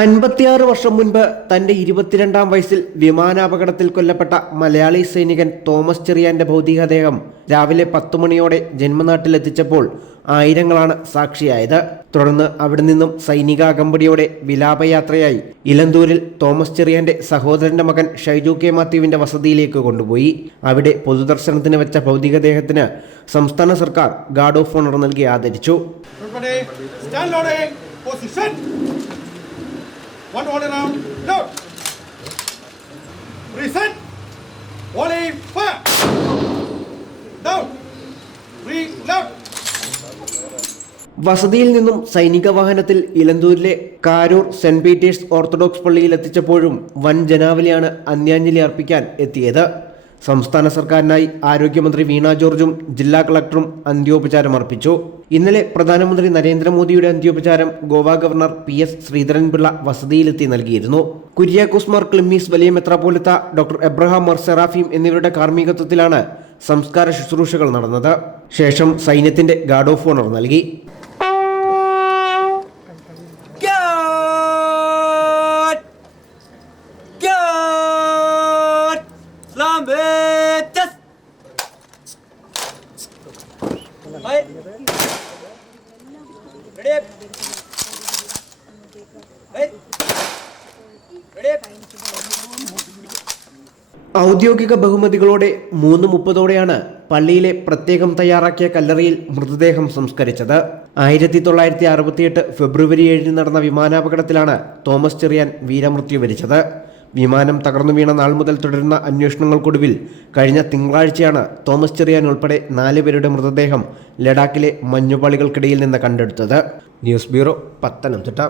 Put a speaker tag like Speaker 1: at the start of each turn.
Speaker 1: അൻപത്തിയാറ് വർഷം മുൻപ് തന്റെ ഇരുപത്തിരണ്ടാം വയസ്സിൽ വിമാനാപകടത്തിൽ കൊല്ലപ്പെട്ട മലയാളി സൈനികൻ തോമസ് ചെറിയാന്റെ ഭൗതികദേഹം രാവിലെ പത്തു മണിയോടെ ജന്മനാട്ടിലെത്തിച്ചപ്പോൾ ആയിരങ്ങളാണ് സാക്ഷിയായത്. തുടർന്ന് അവിടെ നിന്നും സൈനിക അകമ്പടിയോടെ വിലാപയാത്രയായി ഇലന്തൂരിൽ തോമസ് ചെറിയാന്റെ സഹോദരന്റെ മകൻ ഷൈജു കെ മാത്യുവിന്റെ വസതിയിലേക്ക് കൊണ്ടുപോയി. അവിടെ പൊതുദർശനത്തിന് വെച്ച ഭൗതികദേഹത്തിന് സംസ്ഥാന സർക്കാർ ഗാർഡ് ഓഫ് ഓണർ നൽകി ആദരിച്ചു.
Speaker 2: One all round, Go. Reset. Volley, fire. Down. Reload.
Speaker 1: വസതിയിൽ നിന്നും സൈനിക വാഹനത്തിൽ ഇലന്തൂരിലെ കാരൂർ സെന്റ് പീറ്റേഴ്സ് ഓർത്തഡോക്സ് പള്ളിയിൽ എത്തിച്ചപ്പോഴും വൻ ജനാവലിയാണ് അന്യാഞ്ജലി അർപ്പിക്കാൻ എത്തിയത് സംസ്ഥാന സർക്കാരിനായി ആരോഗ്യമന്ത്രി വീണ ജോർജും ജില്ലാ കളക്ടറും അന്ത്യോപചാരം അർപ്പിച്ചു. ഇന്നലെ പ്രധാനമന്ത്രി നരേന്ദ്രമോദിയുടെ അന്ത്യോപചാരം Goa governor P S Sreedharan Pillai വസതിയിലെത്തി നൽകിയിരുന്നു. കുര്യാക്കോസ് മാർ ക്ലിമ്മീസ് വലിയ മെത്രാപോലിത്ത ഡോക്ടർ എബ്രഹാം മാർ സെറാഫീം എന്നിവരുടെ കാർമ്മികത്വത്തിലാണ് സംസ്കാര ശുശ്രൂഷകൾ നടന്നത്. ശേഷം സൈന്യത്തിന്റെ ഗാർഡ് ഓഫ് ഓണർ നൽകി. ഔദ്യോഗിക ബഹുമതികളോടെ മൂന്ന് മുപ്പതോടെയാണ് പള്ളിയിലെ പ്രത്യേകം തയ്യാറാക്കിയ കല്ലറിയിൽ മൃതദേഹം സംസ്കരിച്ചത്. ആയിരത്തി തൊള്ളായിരത്തി അറുപത്തിയെട്ട് ഫെബ്രുവരി ഏഴിന് നടന്ന വിമാനാപകടത്തിലാണ് തോമസ് ചെറിയാൻ വീരമൃത്യു വരിച്ചത്. വിമാനം തകർന്നു വീണ നാൾ മുതൽ തുടരുന്ന അന്വേഷണങ്ങൾക്കൊടുവിൽ കഴിഞ്ഞ തിങ്കളാഴ്ചയാണ് തോമസ് ചെറിയാൻ ഉൾപ്പെടെ നാല് പേരുടെ മൃതദേഹം ലഡാക്കിലെ മഞ്ഞുപാളികൾക്കിടയിൽ നിന്ന് കണ്ടെടുത്തത്. News bureau Pathanamthitta.